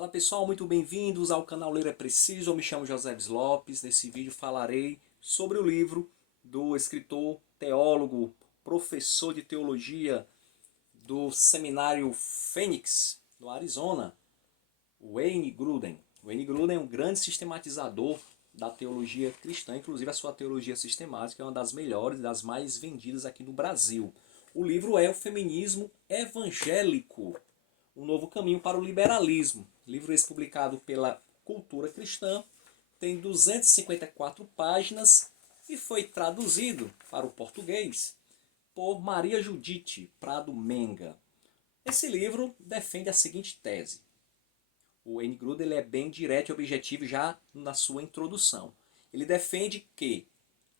Fala pessoal, muito bem-vindos ao canal Ler é Preciso. Eu me chamo José Lopes. Nesse vídeo falarei sobre o livro do escritor, teólogo, professor de teologia do seminário Phoenix, no Arizona, Wayne Grudem. Wayne Grudem é um grande sistematizador da teologia cristã, inclusive a sua teologia sistemática é uma das melhores, das mais vendidas aqui no Brasil. O livro é O Feminismo Evangélico, um novo caminho para o liberalismo. Livro esse publicado pela Cultura Cristã, tem 254 páginas e foi traduzido para o português por Maria Judite Prado Menga. Esse livro defende a seguinte tese. O Wayne Grudem ele é bem direto e objetivo já na sua introdução. Ele defende que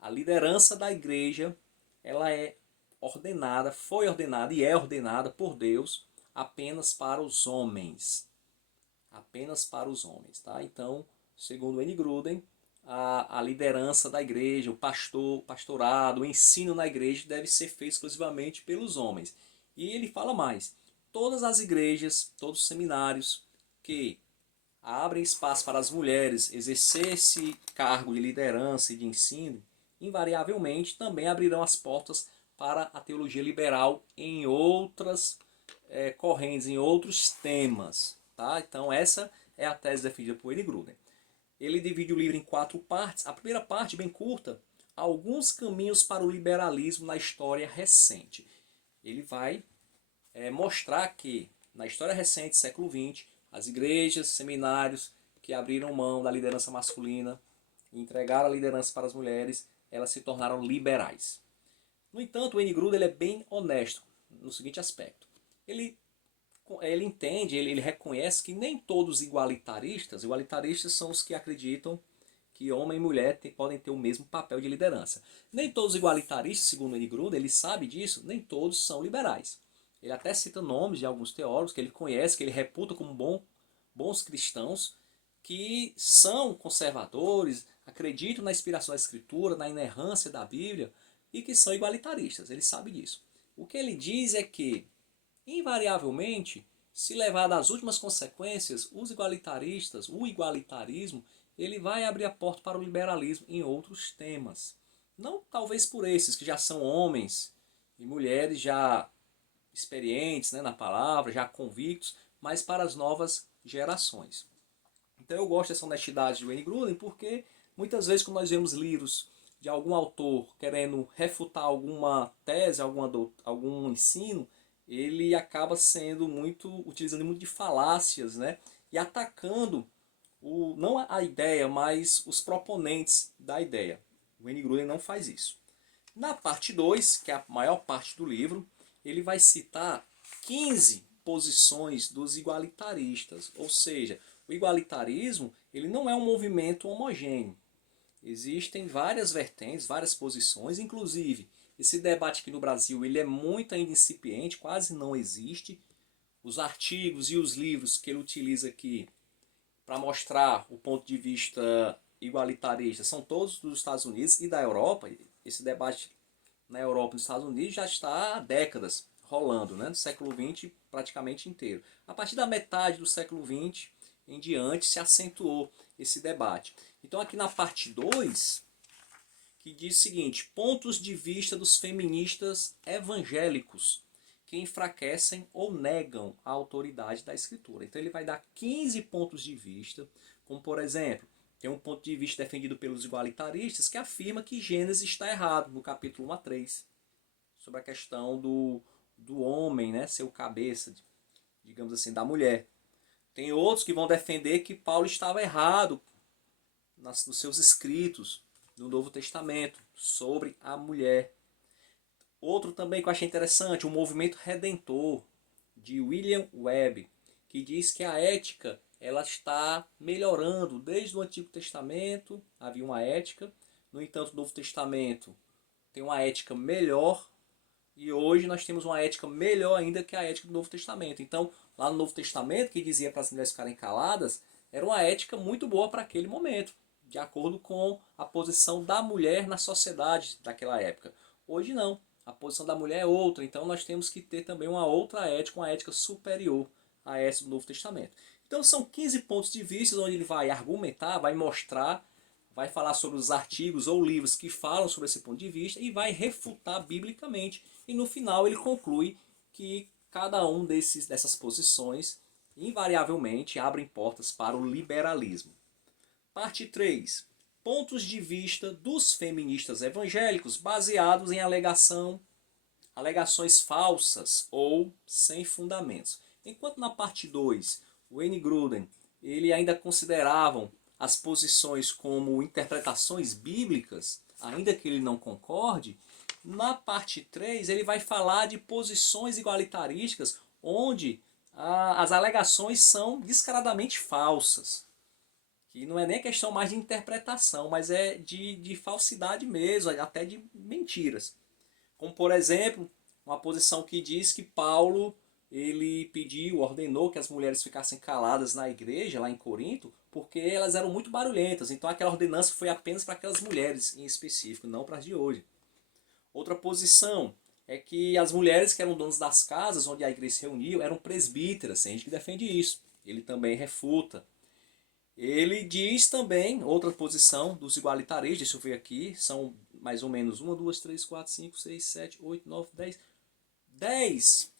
a liderança da igreja ela é ordenada, foi ordenada e é ordenada por Deus apenas para os homens. Apenas para os homens. Tá? Então, segundo Wayne Grudem, a liderança da igreja, o pastorado, o ensino na igreja deve ser feito exclusivamente pelos homens. E ele fala mais. Todas as igrejas, todos os seminários que abrem espaço para as mulheres exercer esse cargo de liderança e de ensino, invariavelmente também abrirão as portas para a teologia liberal em outras correntes, em outros temas. Tá? Então essa é a tese defendida por Wayne Grudem. Ele divide o livro em 4 partes. A primeira parte, bem curta, alguns caminhos para o liberalismo na história recente. Ele vai mostrar que na história recente, século XX, as igrejas, seminários que abriram mão da liderança masculina e entregaram a liderança para as mulheres, elas se tornaram liberais. No entanto, o Wayne Grudem ele é bem honesto no seguinte aspecto. Ele entende, ele reconhece que nem todos igualitaristas são os que acreditam que homem e mulher podem ter o mesmo papel de liderança. Nem todos os igualitaristas, segundo Wayne Grudem, ele sabe disso, nem todos são liberais. Ele até cita nomes de alguns teólogos que ele conhece, que ele reputa como bons cristãos, que são conservadores, acreditam na inspiração da Escritura, na inerrância da Bíblia, e que são igualitaristas. Ele sabe disso. O que ele diz é que, invariavelmente, se levar às últimas consequências, o igualitarismo, ele vai abrir a porta para o liberalismo em outros temas. Não talvez por esses, que já são homens e mulheres já experientes, né, na palavra, já convictos, mas para as novas gerações. Então eu gosto dessa honestidade de Wayne Grudem porque muitas vezes quando nós vemos livros de algum autor querendo refutar alguma tese, algum ensino, ele acaba sendo utilizando muito de falácias, né, e atacando não a ideia, mas os proponentes da ideia. O Wayne Grudem não faz isso. Na parte 2, que é a maior parte do livro, ele vai citar 15 posições dos igualitaristas. Ou seja, o igualitarismo ele não é um movimento homogêneo. Existem várias vertentes, várias posições, inclusive esse debate aqui no Brasil ele é muito ainda incipiente, quase não existe. Os artigos e os livros que ele utiliza aqui para mostrar o ponto de vista igualitarista são todos dos Estados Unidos e da Europa. Esse debate na Europa e nos Estados Unidos já está há décadas rolando, né? Do século XX praticamente inteiro. A partir da metade do século XX em diante se acentuou esse debate. Então aqui na parte 2, que diz o seguinte: pontos de vista dos feministas evangélicos que enfraquecem ou negam a autoridade da escritura. Então ele vai dar 15 pontos de vista, como por exemplo, tem um ponto de vista defendido pelos igualitaristas que afirma que Gênesis está errado, no capítulo 1 a 3, sobre a questão do homem, né, ser o cabeça, digamos assim, da mulher. Tem outros que vão defender que Paulo estava errado nos seus escritos no Novo Testamento sobre a mulher. Outro também que eu achei interessante, o movimento redentor de William Webb, que diz que a ética ela está melhorando. Desde o Antigo Testamento havia uma ética, no entanto, o Novo Testamento tem uma ética melhor e hoje nós temos uma ética melhor ainda que a ética do Novo Testamento. Então, lá no Novo Testamento, que dizia para as mulheres ficarem caladas, era uma ética muito boa para aquele momento, de acordo com a posição da mulher na sociedade daquela época. Hoje não. A posição da mulher é outra, então nós temos que ter também uma outra ética, uma ética superior a essa do Novo Testamento. Então são 15 pontos de vista onde ele vai argumentar, vai mostrar, vai falar sobre os artigos ou livros que falam sobre esse ponto de vista e vai refutar biblicamente. E no final ele conclui que cada um dessas posições invariavelmente abrem portas para o liberalismo. Parte 3. Pontos de vista dos feministas evangélicos baseados em alegações falsas ou sem fundamentos. Enquanto na parte 2, o Wayne Grudem, ele ainda consideravam as posições como interpretações bíblicas, ainda que ele não concorde, na parte 3 ele vai falar de posições igualitarísticas onde as alegações são descaradamente falsas. Que não é nem questão mais de interpretação, mas é de falsidade mesmo, até de mentiras. Como, por exemplo, uma posição que diz que Paulo ele pediu, ordenou que as mulheres ficassem caladas na igreja, lá em Corinto, porque elas eram muito barulhentas. Então aquela ordenança foi apenas para aquelas mulheres em específico, não para as de hoje. Outra posição é que as mulheres que eram donas das casas onde a igreja se reuniu eram presbíteras, tem gente que defende isso. Ele também refuta. Ele diz também, outra posição dos igualitaristas, deixa eu ver aqui, são mais ou menos 1, 2, 3, 4, 5, 6, 7, 8, 9, 10. 10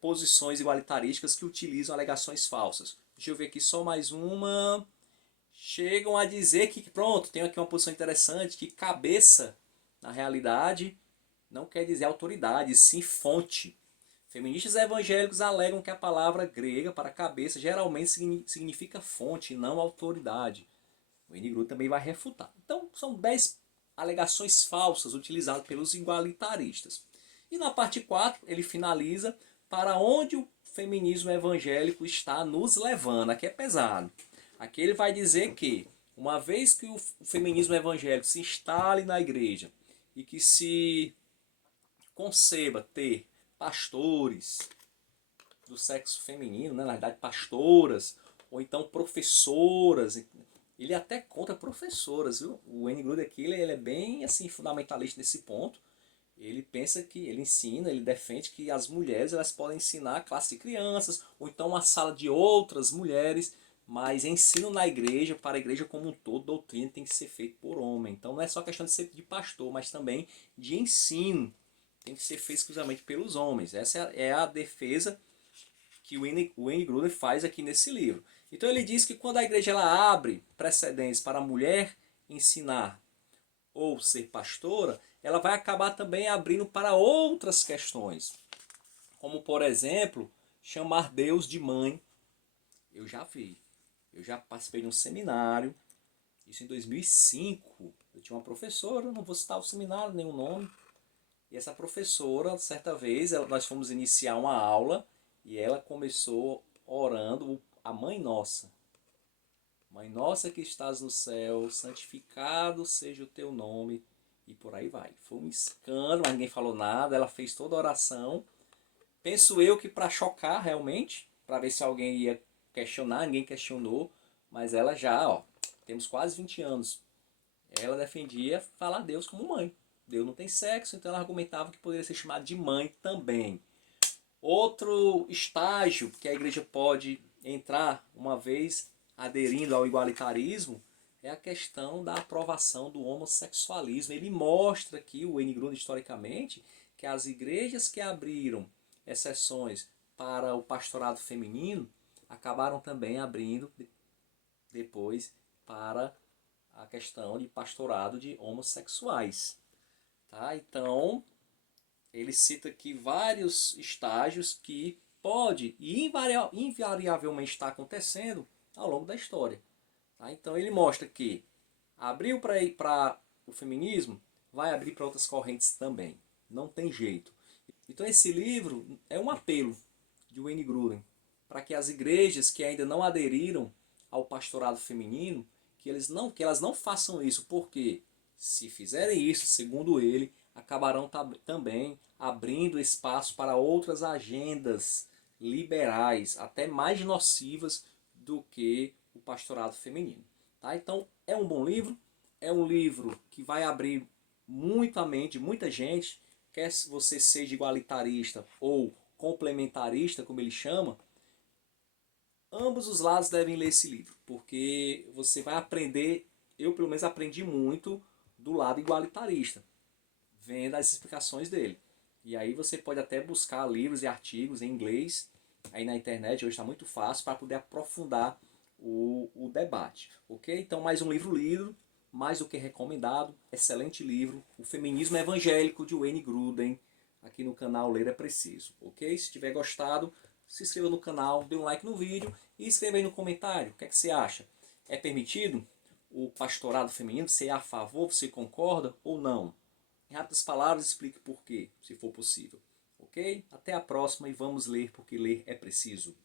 posições igualitarísticas que utilizam alegações falsas. Deixa eu ver aqui só mais uma. Chegam a dizer que, pronto, tem aqui uma posição interessante, que cabeça, na realidade, não quer dizer autoridade, sim fonte. Feministas evangélicos alegam que a palavra grega para cabeça geralmente significa fonte, não autoridade. O Wayne Grudem também vai refutar. Então, são 10 alegações falsas utilizadas pelos igualitaristas. E na parte 4, ele finaliza para onde o feminismo evangélico está nos levando. Aqui é pesado. Aqui ele vai dizer que, uma vez que o feminismo evangélico se instale na igreja e que se conceba ter pastores do sexo feminino, né? Na verdade pastoras, ou então professoras, ele até conta professoras, viu? O Wayne Grudem aqui ele é bem assim fundamentalista nesse ponto. Ele pensa que ele ensina, ele defende que as mulheres elas podem ensinar a classe de crianças, ou então uma sala de outras mulheres, mas ensino na igreja, para a igreja como um todo, doutrina tem que ser feita por homem. Então não é só questão de ser de pastor, mas também de ensino. Tem que ser feito exclusivamente pelos homens. Essa é a defesa que o Wayne Grudem faz aqui nesse livro. Então ele diz que quando a igreja ela abre precedentes para a mulher ensinar ou ser pastora, ela vai acabar também abrindo para outras questões. Como, por exemplo, chamar Deus de mãe. Eu já vi. Eu já participei de um seminário, isso em 2005. Eu tinha uma professora, não vou citar o seminário, nem o nome. E essa professora, certa vez, nós fomos iniciar uma aula e ela começou orando a Mãe Nossa. Mãe Nossa que estás no céu, santificado seja o teu nome. E por aí vai. Foi um escândalo, mas ninguém falou nada. Ela fez toda a oração. Penso eu que para chocar realmente, para ver se alguém ia questionar, ninguém questionou. Mas ela já, temos quase 20 anos. Ela defendia falar Deus como mãe. Deus não tem sexo, então ela argumentava que poderia ser chamado de mãe também. Outro estágio que a igreja pode entrar uma vez aderindo ao igualitarismo é a questão da aprovação do homossexualismo. Ele mostra aqui, o Wayne Grudem, historicamente, que as igrejas que abriram exceções para o pastorado feminino acabaram também abrindo depois para a questão de pastorado de homossexuais. Tá? Então, ele cita aqui vários estágios que pode e invariavelmente está acontecendo ao longo da história. Tá? Então, ele mostra que abriu para o feminismo, vai abrir para outras correntes também. Não tem jeito. Então, esse livro é um apelo de Wayne Grudem para que as igrejas que ainda não aderiram ao pastorado feminino, que elas não façam isso, porque se fizerem isso, segundo ele, acabarão também abrindo espaço para outras agendas liberais, até mais nocivas do que o pastorado feminino. Tá? Então, é um bom livro, é um livro que vai abrir muita mente, muita gente, quer você seja igualitarista ou complementarista, como ele chama, ambos os lados devem ler esse livro, porque você vai aprender, eu pelo menos aprendi muito do lado igualitarista, vendo as explicações dele. E aí você pode até buscar livros e artigos em inglês aí na internet, hoje está muito fácil, para poder aprofundar o debate. Ok? Então, mais um livro lido, mais do que recomendado, excelente livro, O Feminismo Evangélico, de Wayne Grudem, aqui no canal Ler é Preciso. Ok? Se tiver gostado, se inscreva no canal, dê um like no vídeo e escreva aí no comentário o que é que você acha. É permitido o pastorado feminino? Você é a favor? Você concorda ou não? Em rápidas palavras, explique por quê, se for possível. Ok? Até a próxima e vamos ler porque ler é preciso.